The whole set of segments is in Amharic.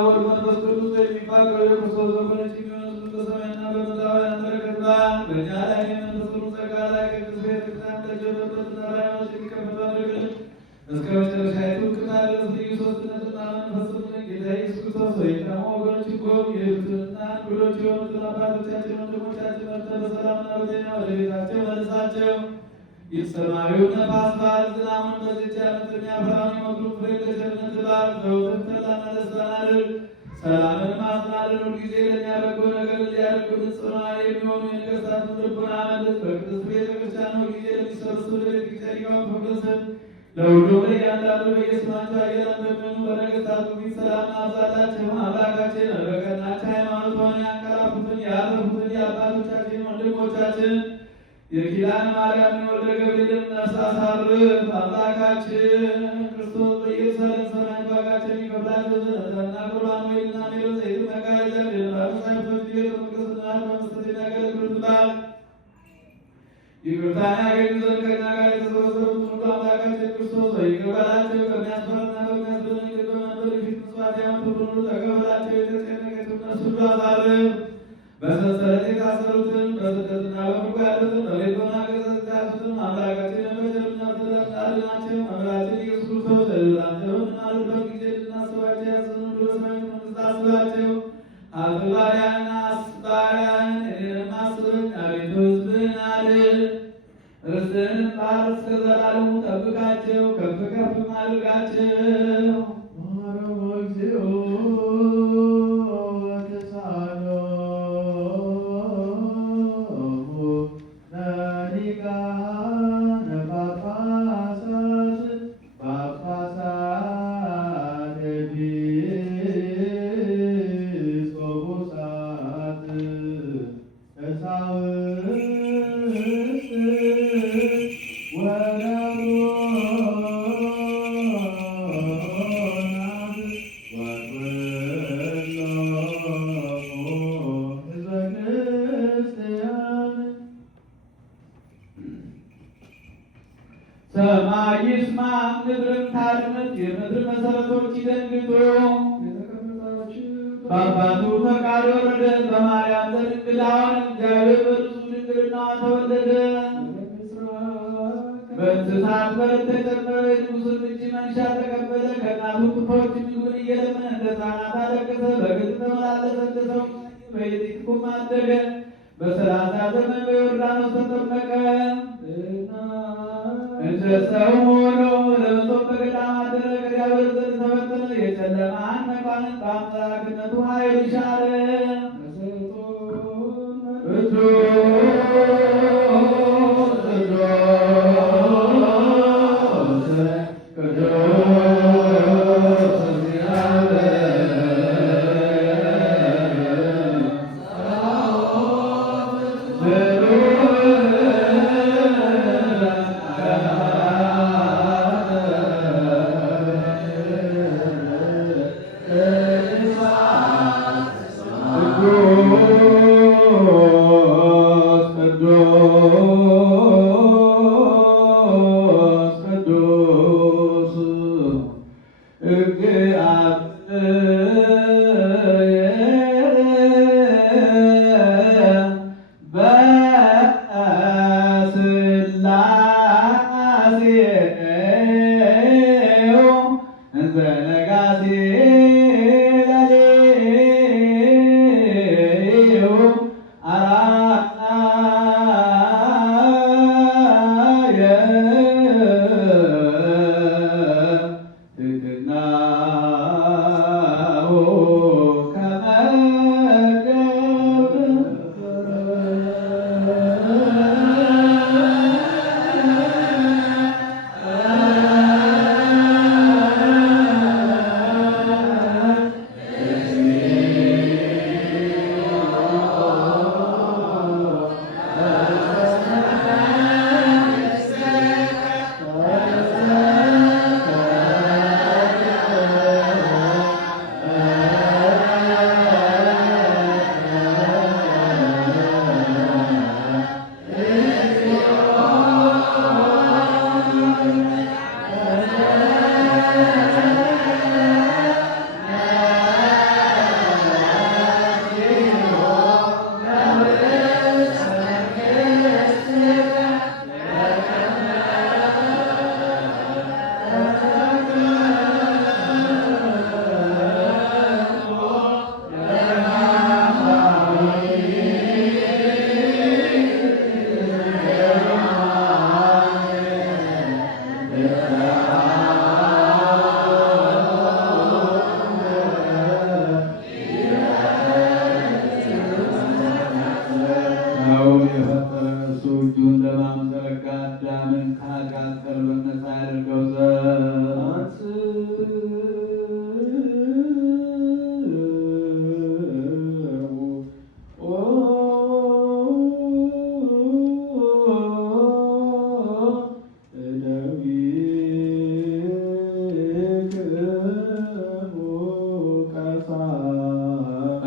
ወልድ መንፈስ ቅዱስ የሚፋቀሩ የክርስቶስ ወገኖች የሚሆኑት በሰማይና በምድራውያን በረከት በዓል በእኛ ላይ የመንፈስ ቅዱስ ጸጋ ላይ ቅዱስ ቤተክርስቲያን ተጀመረበትና ሃይማኖት የሚከፈቱ አድርግልን። እስከ መጨረሻይቱ ቅጣ ድረስ ልዩ ሦስትነትና መንፈስ ቅዱስ ጌታ ኢየሱስ ክርስቶስ ሆይ ከሞ ወገኖች ጎብ የሄዱትንና እንግዶች የሆኑትን አባቶቻችን ወንድሞቻችን መርተህ በሰላምና በጤና ወደ ቤታቸው መልሳቸው። የሰማዩን ነፋስ በዓል ዝናቡን በዚህች ዓመት የሚያፈራውን የምድሩን ፍሬ ለቸርነት በዓል ዘወትር ተድላና ደስታን አድርግ። ሰላምን ማጽናትን ሁልጊዜ ለእኛ በጎ ነገር ሊያደርጉልን ጽኑዓን የሚሆኑ የነገሥታትን ልቡና መልስ። በቅድስት ቤተክርስቲያን ሁልጊዜ ለሚሰበሰቡ ለቤተክርስቲያን ሊቃውንት ፈቅደህ ለሁሉም ለእያንዳንዱ በየስማቸው አየለን በሚሆኑ በነገሥታቱ ፊት ሰላምን አብዛላቸው። አምላካችን በቀናች ሃይማኖት ሆነው ያንቀላፉትን ያረፉትን የአባቶቻችን ወንድሞቻችን የኪዳነ ማርያምን ወልደ ገብርኤልን ነፍስ አሳርፍ። አምላካችን ክርስቶስ በኢየሩሳሌም ሰማያት ዋጋቸውን ይከፍላቸው ዘንድ ቁርባን ወይንና ሜሎን ዘይት መጋረጃ የደባሉ ሳይቶች ቤተ መቅደስና በመስጠት የሚያገለግሉት በዓል ይቅርታን ያገኙ ዘንድ ከእኛ ጋር የተሰበሰቡትን ሁሉ አምላካችን ክርስቶስ ሆይ ይቅር በላቸው። በሚያስፈራና በሚያስደነግጥ በመንበር ፊት ምጽዋት ያመጡትን ሁሉ ተቀበላቸው። የተጨነቀችውን ነፍስ ሁሉ አሳርፍ። በሰንሰለት የታሰሩትን በስደትና በምርኮ ያሉትን በሌሎና ገዘት ያሉትን አምላካችንን በቸርነትህ አድናቸው። መምህራችን ኢየሱስ ክርስቶስ አንተን በምናልበት ጊዜ ልናስባቸው ያዘዝነውን በሰማያዊት መንግሥት አስባቸው። ባሪያህን ባሪያህን እኔንም አስበኝ። አቤቱ ሕዝብህን አድን፣ ርስትህንም ባርክ። እስከ ዘላለሙ ጠብቃቸው፣ ከፍ ከፍም አድርጋቸው። ሰማይ ይስማ ምድርም ታድምጥ፣ የምድር መሠረቶች ይደንግጡ። በአባቱ ፈቃድ ወረደ፣ በማርያም ዘድንግል ሆነ። እግዚአብሔር በእርሱ ድንግልና ተወለደ። በእንስሳት በረት ተጨመረ፣ የንጉሥን እጅ መንሻ ተቀበለ። ከእናቱ ጡቶች ምግብን እየለመነ እንደ ሕፃናት አለቀሰ። በግልጽ ተመላለሰ፣ እንደ ሰው በየጥቂቱም አደገ። በ30 ዘመን በዮርዳኖስ ተጠመቀ። እንደ ሰው ሆኖ ለመጾም በገዳም አደረ። ከዲያብሎስ ዘንድ ተፈተነ። የጨለማን መኳንንት በአምላክነቱ ኃይል ሻረ።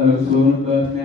እርሱን በሚያ